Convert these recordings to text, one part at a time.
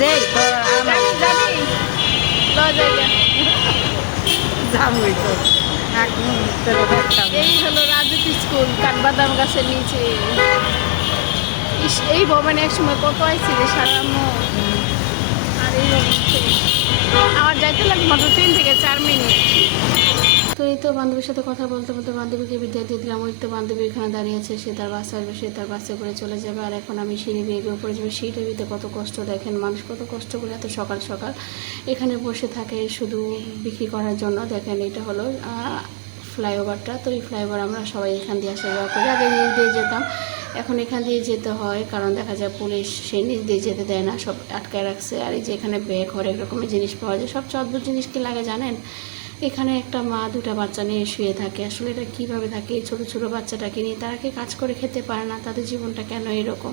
যে তো আমার যাবি জায়গা জামুই তো এখন তোর একটা এই হলো রাজুতি স্কুল কাঠবাদাম গাছের নিচে। এই ভবনে এক সময় কত আইছি রে সারামো। আর এই আমার যাইতে লাগে মাত্র 3 থেকে 4 মিনিট। তো এই তো বান্ধবীর সাথে কথা বলতে বলতে বান্ধবীকে বিদায় দিয়ে দিলাম। ওই তো বান্ধবী এখানে দাঁড়িয়ে আছে, সে তার বাসে আসবে, সে তার বাসে করে চলে যাবে। আর এখন আমি সিঁড়ি বেয়ে উপরে যাবো। সিঁড়ি বেতে কত কষ্ট, দেখেন মানুষ কত কষ্ট করে এত সকাল সকাল এখানে বসে থাকে শুধু বিক্রি করার জন্য। দেখেন এটা হলো ফ্লাইওভারটা। তো এই ফ্লাইওভার আমরা সবাই এখান দিয়ে আসা যাওয়া করি। আগে নিচ দিয়ে যেতাম, এখন এখান দিয়ে যেতে হয়, কারণ দেখা যায় পুলিশ সেই নিচ দিয়ে যেতে দেয় না, সব আটকায় রাখছে। আর এই যে এখানে ব্যাগ হরেক রকমের জিনিস পাওয়া যায়। সবচেয়ে অদ্ভুত জিনিস কি লাগে জানেন? এখানে একটা মা 2টা বাচ্চা নিয়ে শুয়ে থাকে। আসলে এটা কীভাবে থাকে? এই ছোটো ছোটো বাচ্চাটাকে নিয়ে তারা কি কাজ করে খেতে পারে না? তাদের জীবনটা কেন এরকম?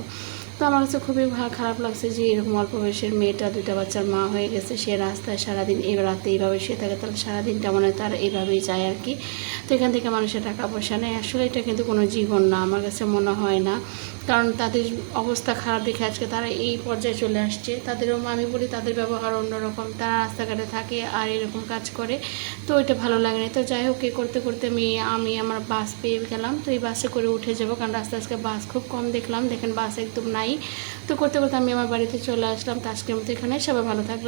তো আমার কাছে খুবই খারাপ লাগছে যে এরকম অল্প বয়সের মেয়েটা 2টা বাচ্চার মা হয়ে গেছে, সে রাস্তায় সারাদিন এই রাতে এইভাবে শুয়ে থাকে, তাহলে সারাদিনটা মনে হয় তার এইভাবেই যায় আর কি। তো এখান থেকে মানুষের টাকা পয়সা নেয়। আসলে এটা কিন্তু কোনো জীবন না, আমার কাছে মনে হয় না, কারণ তাদের অবস্থা খারাপ দেখে আজকে তারা এই পর্যায়ে চলে আসছে। তাদেরও আমি বলি তাদের ব্যবহার অন্যরকম, তারা রাস্তাঘাটে থাকে আর এরকম কাজ করে। তো এটা ভালো লাগে না। তো যাই হোক, এ করতে করতে আমি আমার বাস পেয়ে গেলাম। তো এই বাসে করে উঠে যাবো, কারণ রাস্তায় আজকে বাস খুব কম দেখলাম। দেখেন বাস একদম নাই। তো করতে করতে আমি আমার বাড়িতে চলে আসলাম। তো আজকের মতো এখানে, সবাই ভালো থাকবে।